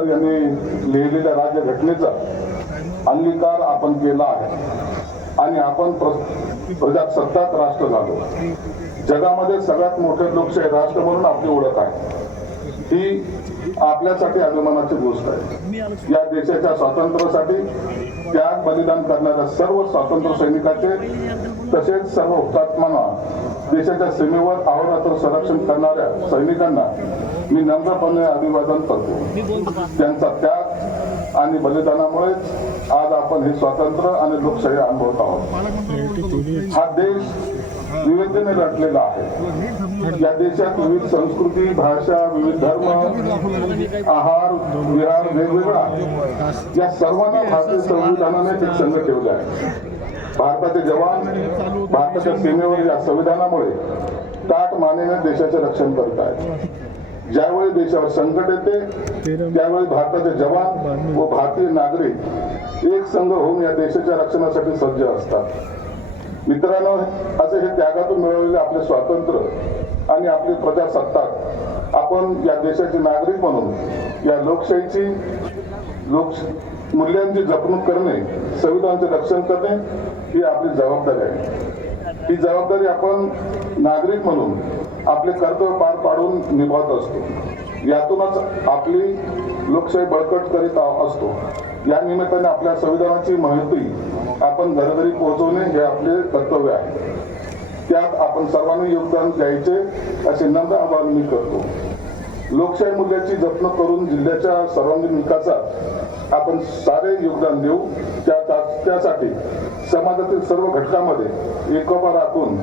आंबेडकर यांनी लिहिलेल्या राज्यघटनेचा अंगीकार आपण केला आहे आणि आपण प्रजासत्ताक राष्ट्र झालो. जगामध्ये सगळ्यात मोठे लोकशाही राष्ट्र म्हणून आपली ओळख आहे. ही आपल्यासाठी अभिमानाची गोष्ट आहे. या देशाच्या स्वातंत्र्यासाठी त्याग बलिदान करणाऱ्या सर्व स्वातंत्र्य सैनिकांचे तसेच सर्व हुतात्म्यांना, देशाच्या सीमेवर अहोरात्र संरक्षण करणाऱ्या सैनिकांना मी नम्रपणे अभिवादन करतो. त्यांचा त्याग आणि बलिदानामुळेच आज आपण हे स्वातंत्र्य आणि लोकशाही अनुभवत आहोत. हा देश विविधतेने नटलेला आहे. या देशात विविध संस्कृती, भाषा, विविध धर्म, आहार, विहार वेगवेगळा या सर्वांना भारतीय संविधानाने एक संघ ठेवला आहे. भारताचे जवान भारताच्या सीमेवर या संविधानामुळे ताठ मानेने देशाचे रक्षण करत आहेत. ज्यावेळी देशावर संकट येते त्यावेळी भारताचे जवान व भारतीय नागरिक एक संघ होऊन या देशाच्या रक्षणासाठी सज्ज असतात. मित्रांनो, असे हे त्यागातून मिळवलेले आपले स्वातंत्र्य आणि आपली प्रजासत्ताक आपण या देशाचे नागरिक म्हणून या लोकशाहीची मूल्यांची जपणूक करणे, संविधानाचे रक्षण करणे ही आपली जबाबदारी आहे. ही जबाबदारी आपण नागरिक म्हणून आपले कर्तव्य पार पाडून निभावत असतो. यातूनच आपली लोकशाही बळकट करीत असतो. या निमित्ताने आपल्या संविधानाची माहिती आपण घरोघरी पोहोचवणे हे आपले कर्तव्य आहे. त्यात आपण सर्वांनी योगदान द्यायचे असे नम्र आवाहन मी करतो. लोकशाही मूल्याची जपणूक करून जिल्ह्याच्या सर्वांगीण विकासात आपण सारे योगदान देऊ. त्यासाठी समाजातील सर्व घटकांमध्ये एकोपा राखून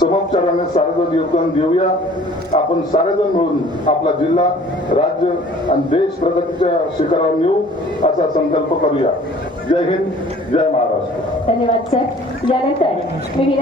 समोपचाराने सारेजण योगदान देऊया. आपण सारेजण मिळून आपला जिल्हा, राज्य आणि देश प्रगतीच्या शिखरावर नेऊ असा संकल्प करूया. जय हिंद, जय महाराष्ट्र. धन्यवाद सर. यानंतर मी